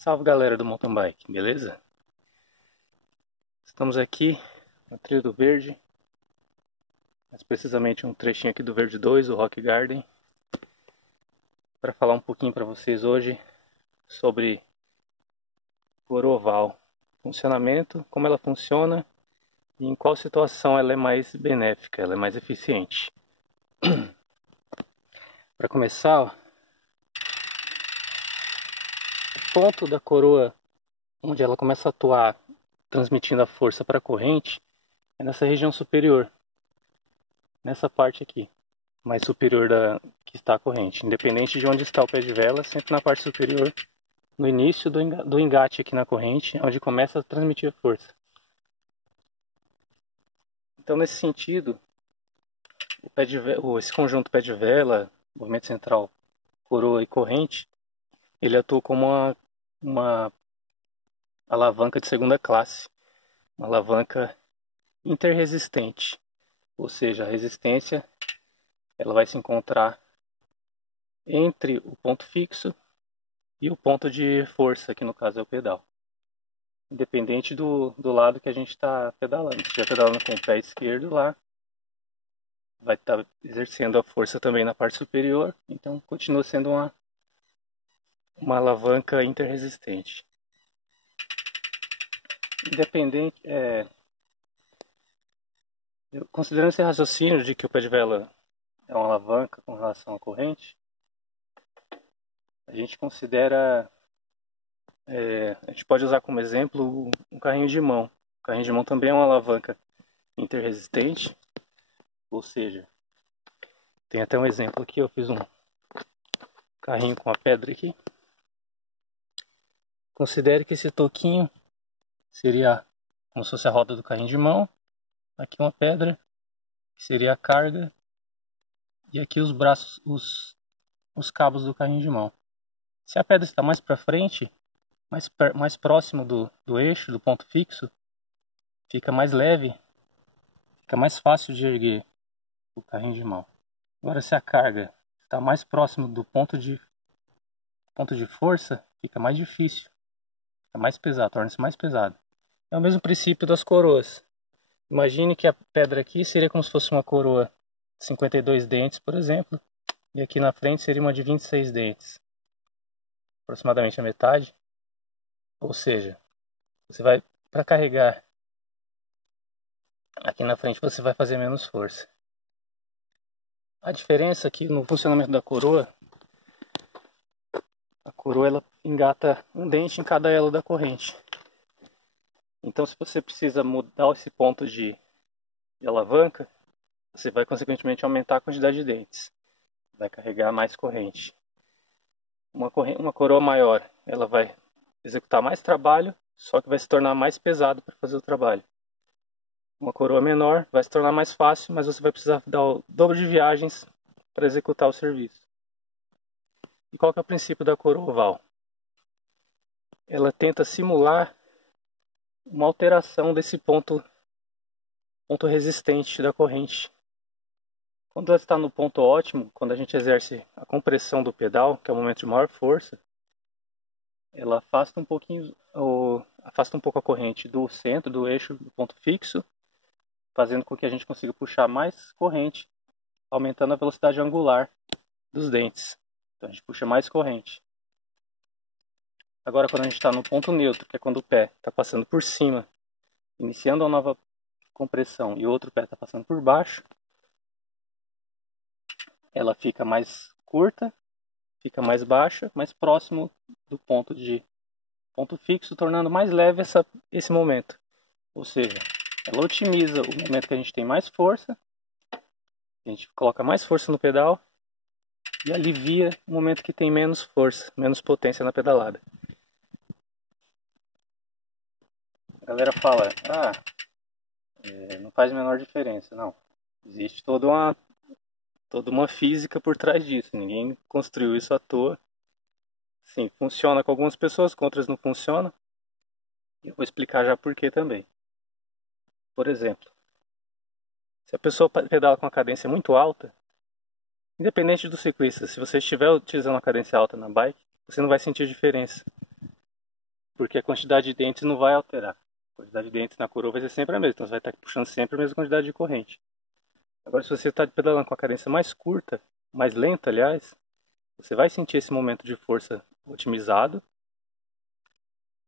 Salve galera do mountain bike, beleza? Estamos aqui no Trilho do Verde, mais precisamente um trechinho aqui do Verde 2, o Rock Garden, para falar um pouquinho para vocês hoje sobre coroa oval, funcionamento, como ela funciona e em qual situação ela é mais benéfica, ela é mais eficiente. Para começar, o ponto da coroa onde ela começa a atuar transmitindo a força para a corrente é nessa região superior, nessa parte aqui, mais superior da que está a corrente, independente de onde está o pé de vela, sempre na parte superior, no início do engate aqui na corrente, onde começa a transmitir a força. Então, nesse sentido, esse conjunto pé de vela, movimento central, coroa e corrente, ele atua como uma alavanca de segunda classe, uma alavanca interresistente, ou seja, a resistência ela vai se encontrar entre o ponto fixo e o ponto de força, que no caso é o pedal. Independente do lado que a gente está pedalando. Se estiver pedalando com o pé esquerdo lá, vai estar exercendo a força também na parte superior, então continua sendo uma alavanca interresistente. Independente, considerando esse raciocínio de que o pé de vela é uma alavanca com relação à corrente, a gente considera, a gente pode usar como exemplo um carrinho de mão. O carrinho de mão também é uma alavanca interresistente, ou seja, tem até um exemplo aqui, eu fiz um carrinho com a pedra aqui. Considere que esse toquinho seria como se fosse a roda do carrinho de mão, aqui uma pedra, que seria a carga, e aqui os braços, os cabos do carrinho de mão. Se a pedra está mais para frente, mais próximo do eixo, do ponto fixo, fica mais leve, fica mais fácil de erguer o carrinho de mão. Agora, se a carga está mais próximo do ponto de força, fica mais difícil, fica mais pesado, torna-se mais pesado. É o mesmo princípio das coroas. Imagine que a pedra aqui seria como se fosse uma coroa de 52 dentes, por exemplo, e aqui na frente seria uma de 26 dentes, aproximadamente a metade. Ou seja, você vai, para carregar aqui na frente, você vai fazer menos força. A diferença aqui no funcionamento da coroa, a coroa ela engata um dente em cada elo da corrente. Então, se você precisa mudar esse ponto de alavanca, você vai consequentemente aumentar a quantidade de dentes. Vai carregar mais corrente. Uma coroa maior, ela vai executar mais trabalho, só que vai se tornar mais pesado para fazer o trabalho. Uma coroa menor vai se tornar mais fácil, mas você vai precisar dar o dobro de viagens para executar o serviço. E qual que é o princípio da coroa oval? Ela tenta simular uma alteração desse ponto resistente da corrente. Quando ela está no ponto ótimo, quando a gente exerce a compressão do pedal, que é o momento de maior força, ela afasta um pouco a corrente do centro, do eixo, do ponto fixo, fazendo com que a gente consiga puxar mais corrente, aumentando a velocidade angular dos dentes. Então a gente puxa mais corrente. Agora, quando a gente está no ponto neutro, que é quando o pé está passando por cima, iniciando uma nova compressão, e o outro pé está passando por baixo, ela fica mais curta, fica mais baixa, mais próximo do ponto fixo, tornando mais leve esse momento. Ou seja, ela otimiza o momento que a gente tem mais força, a gente coloca mais força no pedal e alivia o momento que tem menos força, menos potência na pedalada. A galera fala, não faz a menor diferença. Não, existe toda uma física por trás disso, ninguém construiu isso à toa. Sim, funciona com algumas pessoas, com outras não funciona. E eu vou explicar já por que também. Por exemplo, se a pessoa pedala com uma cadência muito alta, independente do ciclista, se você estiver utilizando uma cadência alta na bike, você não vai sentir diferença. porque a quantidade de dentes não vai alterar. A quantidade de dentes na coroa vai ser sempre a mesma, então você vai estar puxando sempre a mesma quantidade de corrente. Agora, se você está pedalando com a cadência mais curta, mais lenta, aliás, você vai sentir esse momento de força otimizado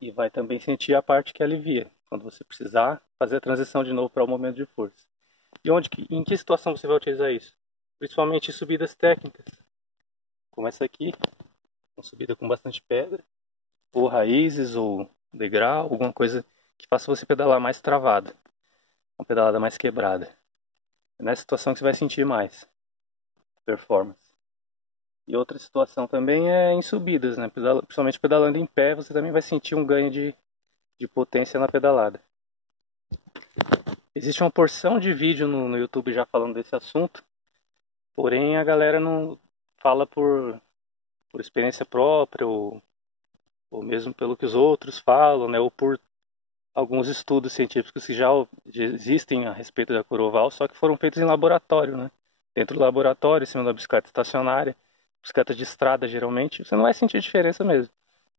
e vai também sentir a parte que alivia, quando você precisar fazer a transição de novo para o momento de força. E em que situação você vai utilizar isso? Principalmente em subidas técnicas, como essa aqui, uma subida com bastante pedra, ou raízes, ou degrau, alguma coisa que faça você pedalar mais travada, uma pedalada mais quebrada. É nessa situação que você vai sentir mais performance. E outra situação também é em subidas, né? Principalmente pedalando em pé, você também vai sentir um ganho de potência na pedalada. Existe uma porção de vídeo no YouTube já falando desse assunto, porém a galera não fala por experiência própria, ou mesmo pelo que os outros falam, né? Ou por alguns estudos científicos que já existem a respeito da coroa oval, só que foram feitos em laboratório, né? Dentro do laboratório, em cima da bicicleta estacionária, bicicleta de estrada geralmente, você não vai sentir diferença mesmo.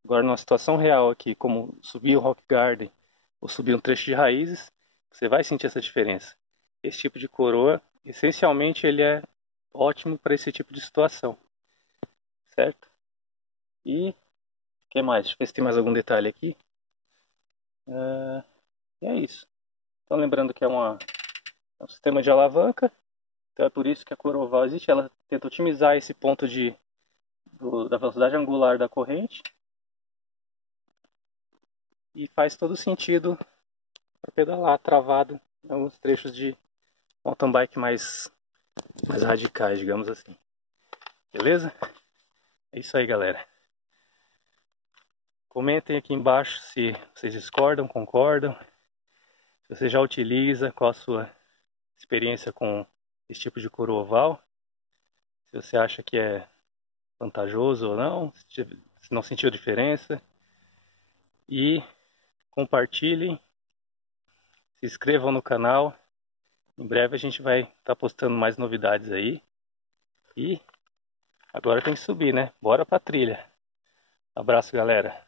Agora, numa situação real aqui, como subir o Rock Garden ou subir um trecho de raízes, você vai sentir essa diferença. Esse tipo de coroa, essencialmente, ele é ótimo para esse tipo de situação, certo? E o que mais? Deixa eu ver se tem mais algum detalhe aqui. E é isso. Então, lembrando que é um sistema de alavanca, então é por isso que a coroa oval existe. Ela tenta otimizar esse ponto da velocidade angular da corrente e faz todo sentido para pedalar travado em alguns trechos de mountain bike mais radicais, digamos assim. Beleza? É isso aí, galera. Comentem aqui embaixo se vocês discordam, concordam, se você já utiliza, qual a sua experiência com esse tipo de coroa oval, se você acha que é vantajoso ou não, se não sentiu diferença. E compartilhem, se inscrevam no canal. Em breve a gente vai estar postando mais novidades aí. E agora tem que subir, né? Bora pra trilha. Abraço, galera.